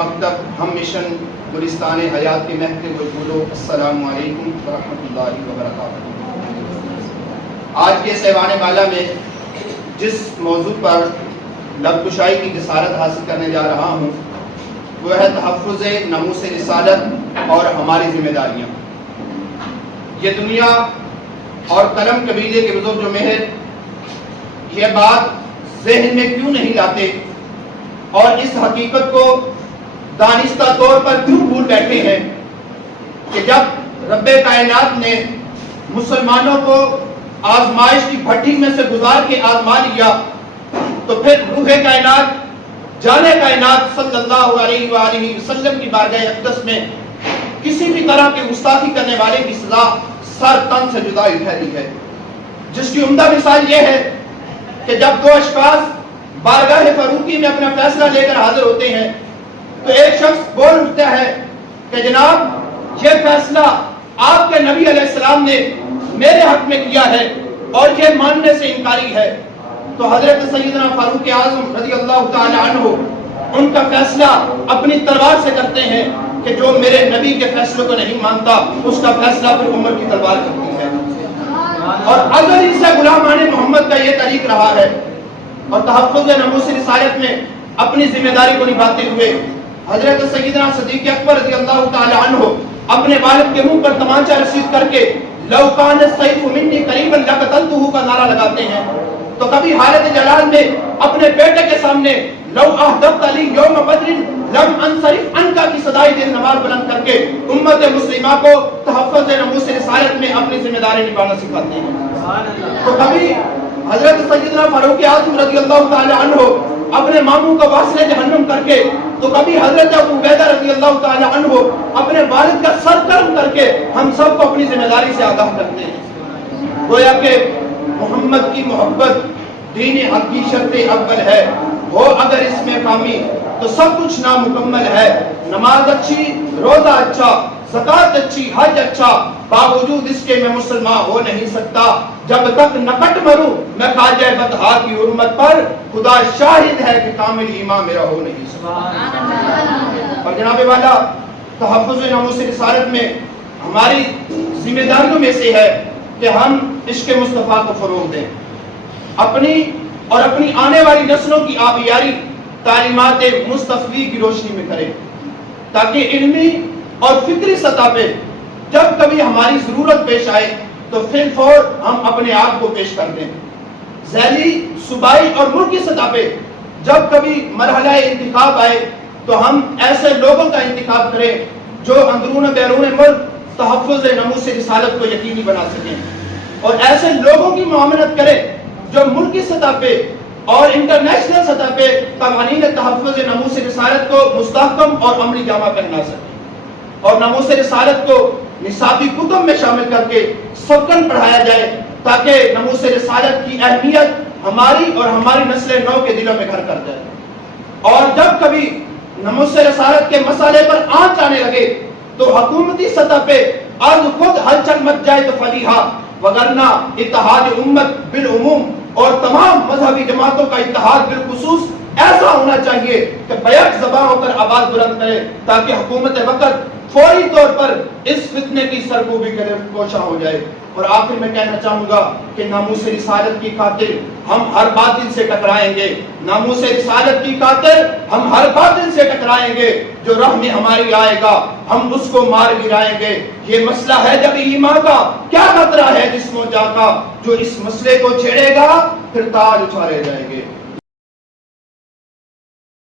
مکتب ہم مشن گلستان حیات کے مہکتے ہوئے پھولوں، السلام علیکم ورحمۃ اللہ وبرکاتہ۔ آج کے اس ایوان بالا میں جس موضوع پر لب کشائی کی جسارت حاصل کرنے جا رہا ہوں وہ ہے تحفظ ناموس رسالت اور ہماری ذمہ داریاں۔ یہ دنیا اور قلم قبیلے کے بزرگ جو مہر یہ بات ذہن میں کیوں نہیں لاتے اور اس حقیقت کو دانستہ طور پر کیوں بھول بیٹھے ہیں کہ جب رب کائنات نے مسلمانوں کو آزمائش کی بھٹی میں سے گزار کے آزما لیا تو پھر روح کائنات جان کائنات صلی اللہ علیہ وآلہ وسلم کی بارگاہ اقدس میں کسی بھی طرح کی گستاخی کرنے والے کی سزا سر تن سے جدا ٹھہری ہے، جس کی عمدہ مثال یہ ہے کہ جب دو اشخاص بارگاہ فاروقی میں اپنا فیصلہ لے کر حاضر ہوتے ہیں تو ایک شخص بول اٹھتا ہے کہ جناب یہ فیصلہ آپ کے نبی علیہ السلام نے میرے حق میں کیا ہے اور یہ ماننے سے انکاری ہے۔ تو حضرت سیدنا فاروق اعظم رضی اللہ تعالی عنہ ان کا فیصلہ اپنی تلوار سے کرتے ہیں کہ جو میرے نبی کے فیصلے کو نہیں مانتا اس کا فیصلہ پھر عمر کی تلوار کرتی ہے۔ اور ازلی سے غلامان محمد کا یہ طریق رہا ہے اور تحفظ ناموس رسالت میں اپنی ذمہ داری کو نبھاتے ہوئے حضرت سیدنا صدیق اکبر رضی اللہ تعالی عنہ اپنے والد کے منہ پر تمانچہ رسید کر کے لو کان السیف منی قریبا لقتلتہ کا نعرہ لگاتے ہیں۔ تو کبھی حالت جلال میں اپنے بیٹے کے سامنے لو احدبت علی یوم بدر لم انصرف عنکا کی صدائی دل نمال بلند کر کے امت مسلمہ کو تحفظ ناموس رسالت میں اپنی ذمہ داری نبھانا سکھاتے ہیں۔ تو کبھی حضرت سیدنا فاروق اعظم رضی اللہ تعالی عنہ اپنے ماموں کا واصل جہنم کر کے تو کبھی حضرت ابو عبیدہ رضی اللہ تعالی عنہ اپنے والد کا سر قلم کر کے ہم سب کو اپنی ذمہ داری سے آگاہ کرتے ہیں۔ گویا کہ محمد کی محبت دین حق کی شرط اول ہے، ہو اگر اس میں کامی تو سب کچھ نامکمل ہے۔ نماز اچھی، روزہ اچھا، زکات اچھی، حج اچھا، باوجود اس کے میں مسلمان ہو نہیں سکتا جب تک نکٹ مروں میں خواجہ بطحا کی حرمت پر، خدا شاہد ہے کہ کامل ایمان میرا ہو نہیں سکتا۔ اور جناب والا تحفظ ناموس رسالت میں ہماری ذمہ داریوں میں سے ہے کہ ہم عشق مصطفیٰ کو فروغ دیں، اپنی اور اپنی آنے والی نسلوں کی آبیاری تعلیمات مصطفی کی روشنی میں کریں تاکہ علمی اور فکری سطح پہ جب کبھی ہماری ضرورت پیش آئے تو فی الفور ہم اپنے آپ کو پیش کر دیں۔ ذیلی، صوبائی اور ملکی سطح پہ جب کبھی مرحلہ انتخاب آئے تو ہم ایسے لوگوں کا انتخاب کریں جو اندرون بیرون ملک تحفظ ناموس رسالت کو یقینی بنا سکیں اور ایسے لوگوں کی معاملت کریں جو ملکی سطح پہ اور انٹرنیشنل سطح پہ قوانین تحفظ ناموس رسالت کو مستحکم اور عملی جامہ پہنا سکیں اور ناموس رسالت کو نصابی کتب میں شامل کر کے سبقاً پڑھایا جائے تاکہ ناموس رسالت کی اہمیت ہماری اور ہماری نسل نو کے دلوں میں گھر کر جائے۔ اور جب کبھی ناموس رسالت کے مسئلے پر آنچ آنے لگے تو حکومتی سطح پہ عرض خود ہلچل مچ جائے تو فلیحا، وگرنہ اتحاد امت بالعموم اور تمام مذہبی جماعتوں کا اتحاد بالخصوص ایسا ہونا چاہیے کہ بیک زباں ہو کر آواز بلند کرے تاکہ حکومت وقت فوری طور پر اس فتنے کی سرکوبی کے لیے کوشاں ہو جائے۔ اور آخر میں کہنا چاہوں گا کہ ناموس رسالت کی خاطر ہم ہر باطل سے ٹکرائیں گے، ناموس رسالت کی خاطر ہم ہر باطل سے ٹکرائیں گے، جو راہ میں ہماری آئے گا ہم اس کو مار گرائیں گے۔ یہ مسئلہ ہے جب ایمان کا، کیا خطرہ ہے جسم و جاں کا، جو اس مسئلے کو چھیڑے گا پھر تاج اچھالے جائیں گے۔